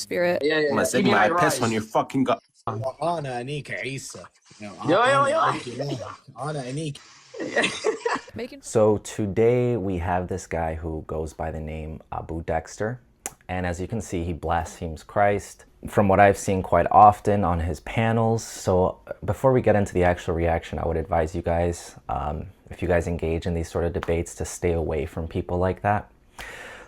Spirit. Yeah, I'm yeah. a Sigma. I piss Rise. when you fucking got. أنا أنيك عيسى. Yo. أنا أنيك. So today we have this guy who goes by the name Abu Dexter, and as you can see, he blasphemes Christ from what I've seen quite often on his panels. So before we get into the actual reaction, I would advise you guys, if you guys engage in these sort of debates, to stay away from people like that.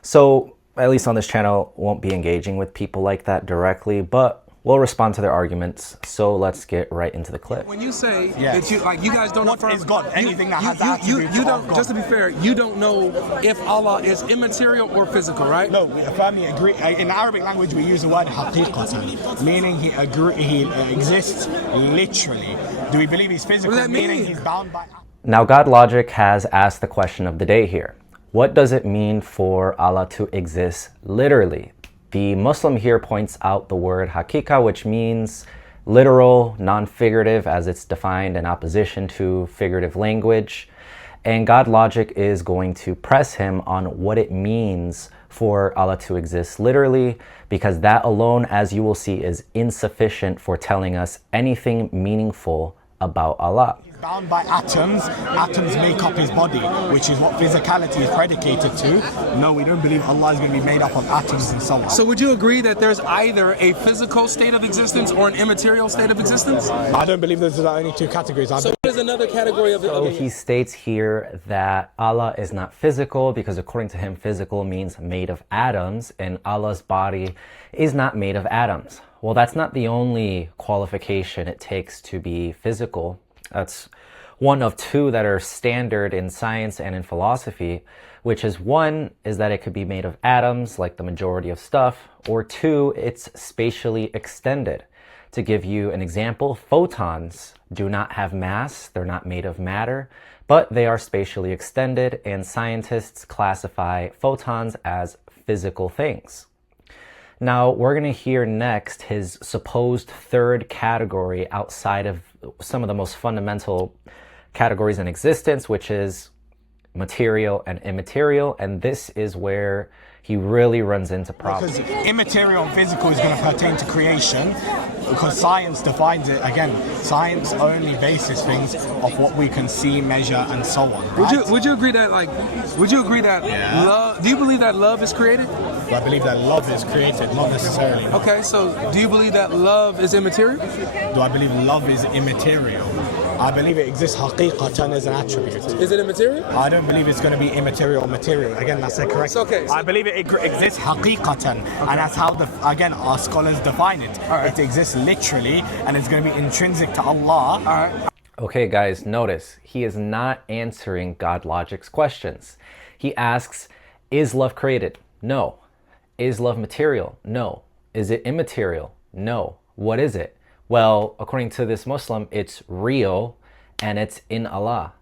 So at least on this channel, won't be engaging with people like that directly, but we'll respond to their arguments. So let's get right into the clip. When you say that you guys don't affirm, What is God? Anything that has attributes you of don't. God. Just to be fair, you don't know if Allah is immaterial or physical, right? No, we firmly agree. In Arabic language, we use the word haqiqatan, meaning he exists literally. Do we believe he's physical? What does that meaning mean? he's bound by. Now, God Logic has asked the question of the day here. What does it mean for Allah to exist literally? The Muslim here points out the word haqiqa, which means literal, non-figurative, as it's defined in opposition to figurative language. And God Logic is going to press him on what it means for Allah to exist literally, because that alone, as you will see, is insufficient for telling us anything meaningful about Allah. Bound by atoms. Atoms make up his body, which is what physicality is predicated to. No, we don't believe Allah is going to be made up of atoms and so on. So would you agree that there's either a physical state of existence or an immaterial state of existence? I don't believe those are the only two categories. So there's another category of So he states here that Allah is not physical because according to him, physical means made of atoms, and Allah's body is not made of atoms. Well, that's not the only qualification it takes to be physical. That's one of two that are standard in science and in philosophy, which is one is that it could be made of atoms like the majority of stuff, or two, it's spatially extended. To give you an example, photons do not have mass, they're not made of matter, but they are spatially extended, and scientists classify photons as physical things. Now, we're going to hear next his supposed third category outside of some of the most fundamental categories in existence, which is material and immaterial. And this is where he really runs into problems. Because immaterial and physical is going to pertain to creation, because science defines it. Again, science only bases things off what we can see, measure, and so on. Right? Would you agree that love? Do you believe that love is created? I believe that love is created, not necessarily. Okay, so do you believe that love is immaterial? Do I believe love is immaterial? I believe it exists haqiqatan as an attribute. Is it immaterial? I don't believe it's going to be immaterial or material. Again, that's correct. It's okay. I believe it exists haqiqatan, and that's how our scholars define it. It exists literally, and it's going to be intrinsic to Allah. Okay, guys, notice he is not answering God Logic's questions. He asks, is love created? No. Is love material? No. Is it immaterial? No. What is it? Well, according to this Muslim, it's real and it's in Allah.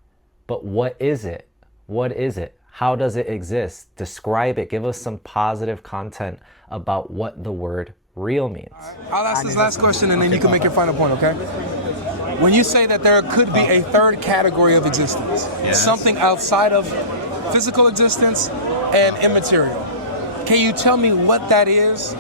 But what is it? What is it? How does it exist? Describe it. Give us some positive content about what the word real means. I'll ask this last question and then you can make your final point, okay? When you say that there could be a third category of existence, something outside of physical existence and immaterial, can you tell me what that is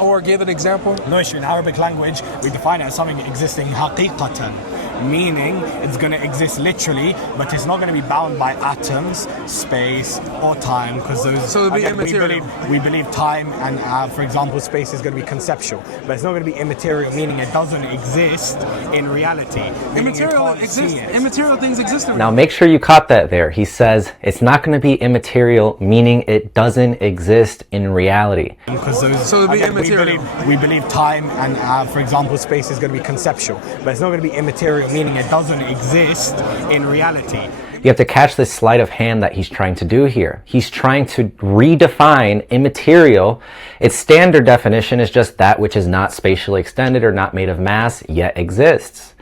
or give an example? No issue. In Arabic language, we define it as something existing haqiqatan, meaning it's going to exist literally, but it's not going to be bound by atoms, space, or time, because those. So it'll be immaterial. We believe time and, for example, space is going to be conceptual, but it's not going to be immaterial, meaning it doesn't exist in reality. Immaterial exists. Immaterial things exist in Now, make sure you caught that there. He says it's not going to be immaterial, meaning it doesn't exist in reality. Because those, so it'll be immaterial. We believe time and, for example, space is going to be conceptual, but it's not going to be immaterial, meaning it doesn't exist in reality. You have to catch this sleight of hand that he's trying to do here. He's trying to redefine immaterial. Its standard definition is just that which is not spatially extended or not made of mass, yet exists.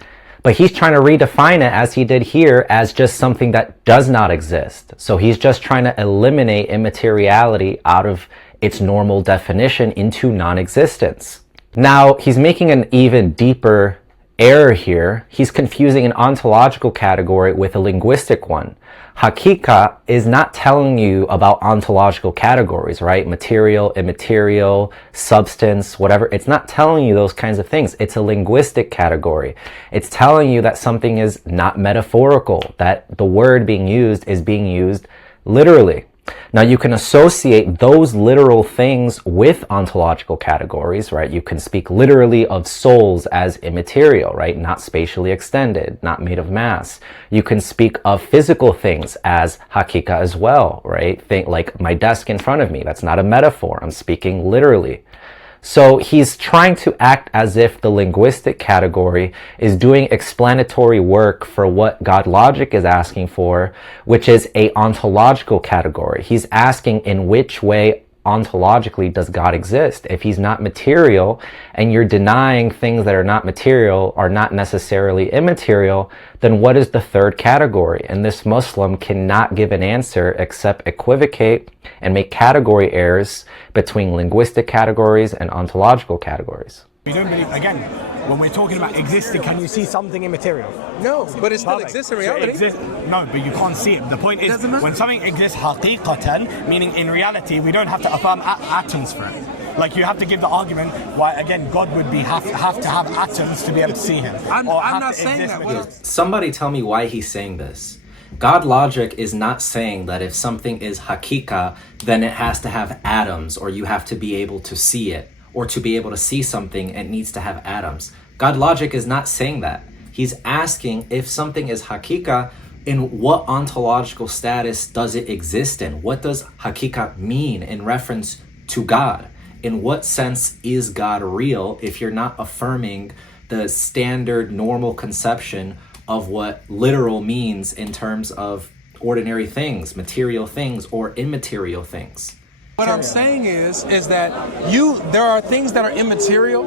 But he's trying to redefine it, as he did here, as just something that does not exist. So he's just trying to eliminate immateriality out of its normal definition into non-existence. Now, he's making an even deeper error here. He's confusing an ontological category with a linguistic one. Hakika is not telling you about ontological categories, right? Material, immaterial, substance, whatever. It's not telling you those kinds of things. It's a linguistic category. It's telling you that something is not metaphorical, that the word being used is being used literally. Now, you can associate those literal things with ontological categories, right? You can speak literally of souls as immaterial, right? Not spatially extended, not made of mass. You can speak of physical things as hakika as well, right? Think like my desk in front of me. That's not a metaphor. I'm speaking literally. So he's trying to act as if the linguistic category is doing explanatory work for what God logic is asking for, which is a ontological category. He's asking in which way ontologically does God exist? If he's not material and you're denying things that are not material are not necessarily immaterial, then what is the third category? And this Muslim cannot give an answer except equivocate and make category errors between linguistic categories and ontological categories. We don't believe, again, when we're talking about existing, can you see something immaterial? No, but it still exists in reality. No, but you can't see it. The point is, when something exists haqiqatan, meaning in reality, we don't have to affirm atoms for it. Like, you have to give the argument why, again, God would have to have atoms to be able to see him. I'm not saying that. Somebody tell me why he's saying this. God logic is not saying that if something is hakika, then it has to have atoms, or you have to be able to see it. Or to be able to see something, it needs to have atoms. God logic is not saying that. He's asking if something is hakika, in what ontological status does it exist in? What does hakika mean in reference to God? In what sense is God real if you're not affirming the standard normal conception of what literal means in terms of ordinary things, material things, or immaterial things? What I'm saying is that there are things that are immaterial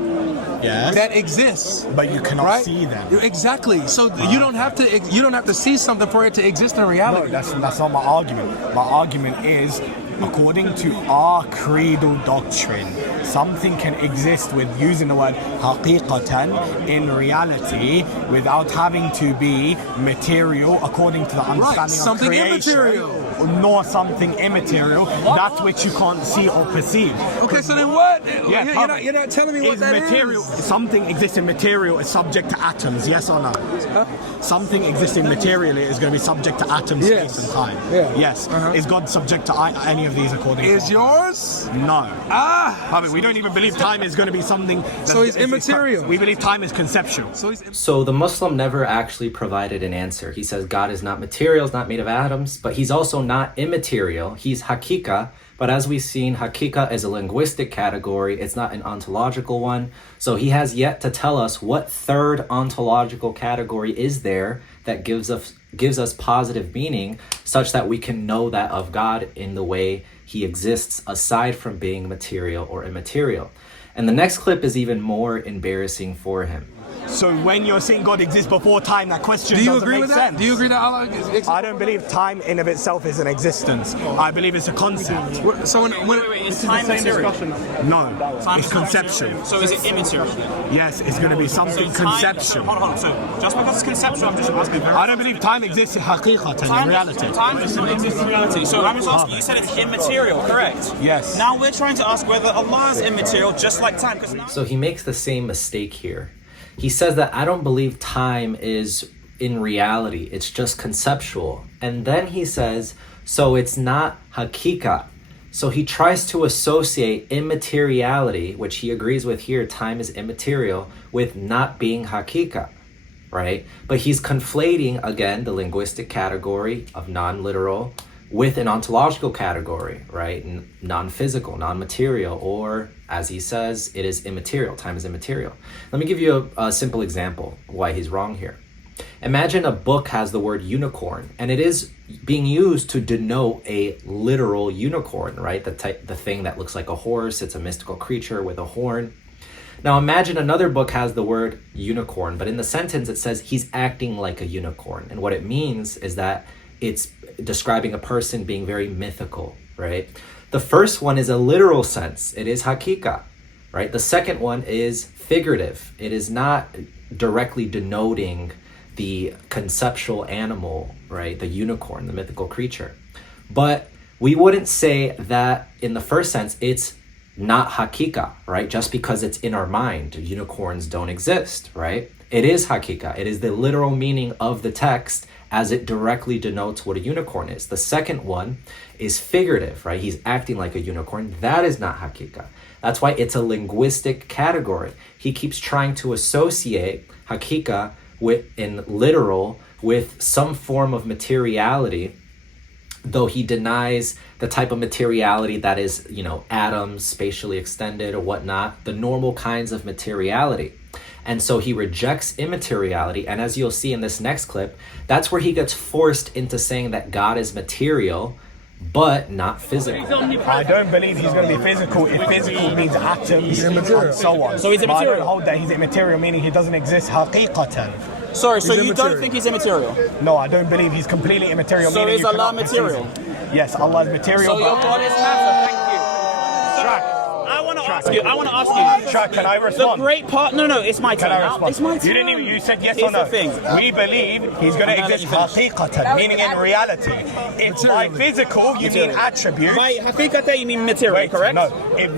that exist, but you cannot see them. Exactly. So you don't have to see something for it to exist in reality. No, that's not my argument. My argument is, according to our creedal doctrine, something can exist with using the word haqiqatan in reality without having to be material according to the understanding something of creation, immaterial. nor something immaterial, that which you can't see or perceive. Okay, so then what? Yeah, you're not telling me what that material, is. Something existing material is subject to atoms, yes or no? Something existing materially is going to be subject to atoms, space, and time. Yes. Is God subject to any of these according to Is yours? No. I mean, we don't even believe time is going to be something so he's immaterial. We believe time is conceptual. So the Muslim never actually provided an answer. He says God is not material, is not made of atoms, but he's also not immaterial. He's hakika. But as we've seen, hakika is a linguistic category. It's not an ontological one. So he has yet to tell us what third ontological category is there that gives us positive meaning such that we can know that of God in the way he exists aside from being material or immaterial. And the next clip is even more embarrassing for him. So when you're saying God exists before time, that question doesn't make with sense. That? Do you agree that Allah exists? I don't believe time in of itself is an existence. I believe it's a concept. So when is time material? No, it's conceptual. So is it immaterial? Yes, it's going to be something conceptual. Hold on. So just because it's conceptual, I'm just asking. I don't believe time exists in haqiqatan, in reality. Time does not exist in reality. So I'm just asking, you said it's immaterial, correct? Yes. Now we're trying to ask whether Allah is immaterial just like time. So he makes the same mistake here. He says that I don't believe time is in reality, it's just conceptual. And then he says, so it's not hakika. So he tries to associate immateriality, which he agrees with here, time is immaterial, with not being hakika, right? But he's conflating, again, the linguistic category of non-literal with an ontological category, right? Non-physical, non-material, or as he says, it is immaterial. Time is immaterial. Let me give you a simple example why he's wrong here. Imagine a book has the word unicorn, and it is being used to denote a literal unicorn, right? The thing that looks like a horse, it's a mystical creature with a horn. Now imagine another book has the word unicorn, but in the sentence it says he's acting like a unicorn. And what it means is that it's describing a person being very mythical, right? The first one is a literal sense. It is hakika, right? The second one is figurative. It is not directly denoting the conceptual animal, right? The unicorn, the mythical creature. But we wouldn't say that in the first sense, it's not hakika, right? Just because it's in our mind, unicorns don't exist, right? It is hakika. It is the literal meaning of the text as it directly denotes what a unicorn is. The second one is figurative, right? He's acting like a unicorn. That is not hakika. That's why it's a linguistic category. He keeps trying to associate hakika in literal with some form of materiality, though he denies the type of materiality that is, atoms, spatially extended or whatnot, the normal kinds of materiality. And so he rejects immateriality. And as you'll see in this next clip, that's where he gets forced into saying that God is material, but not physical. I don't believe he's going to be physical if physical means atoms and so on. So he's immaterial. I don't hold that he's immaterial, meaning he doesn't exist haqiqatan. Sorry, so you don't think he's immaterial? No, I don't believe he's completely immaterial. So meaning is you Allah cannot perceive material? him. Yes, Allah is material. So your God is matter. Thank you. I want to ask you. Shaq, can I respond? The great part. No, it's my turn. Can I respond? It's my turn. You didn't even. You said yes Here's or no. the thing. We believe he's going to exist haqiqatan, meaning in reality. If by physical you mean attributes. By haqiqatan you mean material, Wait, correct? No. If,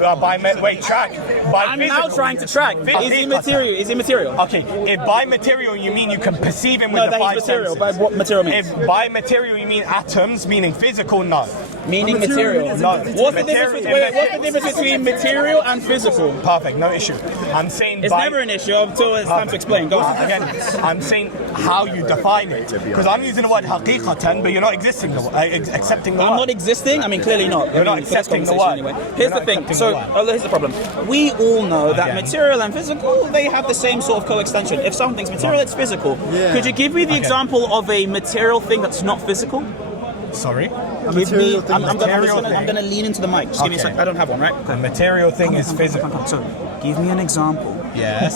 track. By I'm physical, now trying to track. Is he material? Is he material? Okay, if by material you mean you can perceive him with No, the that five he's material. senses. By what material means? If by material you mean atoms, meaning physical, no. Meaning material. No. What's the difference between material and physical? Perfect, no issue. I'm saying It's never an issue until it's time to explain. Go on. Again, I'm saying how you define it. Because I'm using the word haqiqatan, but you're not accepting the word. I'm not existing. I mean, clearly not. You're not accepting the word. Anyway. Here's the thing. So here's the problem. We all know that material and physical, they have the same sort of coextension. If something's material, it's physical. Yeah. Could you give me the example of a material thing that's not physical? Sorry? Give me. I'm gonna lean into the mic. Just give me a second. I don't have one, right? The material thing is physical. So, give me an example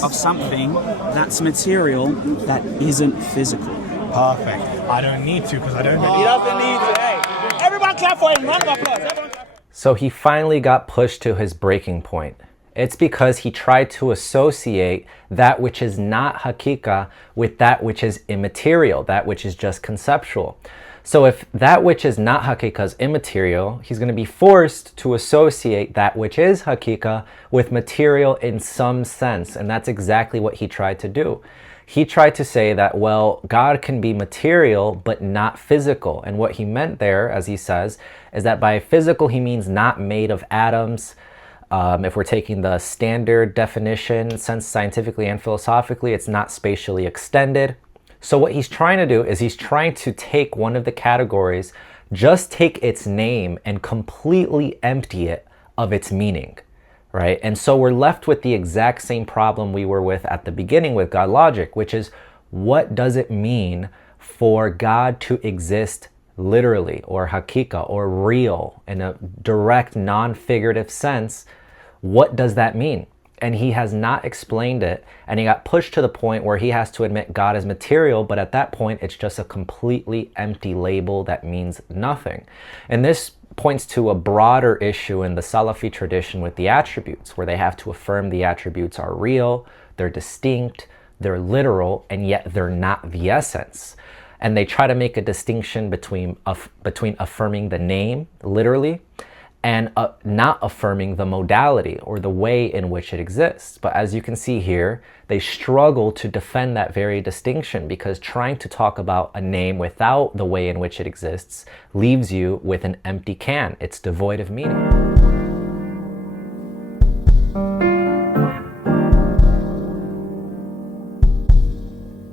of something that's material that isn't physical. Perfect. I don't need to because I don't believe. He doesn't need to. Hey, everyone clap for him. Round of applause. So he finally got pushed to his breaking point. It's because he tried to associate that which is not hakika with that which is immaterial, that which is just conceptual. So if that which is not hakika is immaterial, he's going to be forced to associate that which is hakika with material in some sense. And that's exactly what he tried to do. He tried to say that, well, God can be material, but not physical. And what he meant there, as he says, is that by physical, he means not made of atoms. If we're taking the standard definition, sense scientifically and philosophically, it's not spatially extended. So what he's trying to do is he's trying to take one of the categories, just take its name and completely empty it of its meaning, right? And so we're left with the exact same problem we were with at the beginning with God logic, which is what does it mean for God to exist literally or hakika or real in a direct non-figurative sense? What does that mean? And he has not explained it, and he got pushed to the point where he has to admit God is material, but at that point it's just a completely empty label that means nothing. And this points to a broader issue in the Salafi tradition with the attributes, where they have to affirm the attributes are real, they're distinct, they're literal, and yet they're not the essence. And they try to make a distinction between affirming the name, literally, and not affirming the modality or the way in which it exists. But as you can see here, they struggle to defend that very distinction because trying to talk about a name without the way in which it exists leaves you with an empty can. It's devoid of meaning.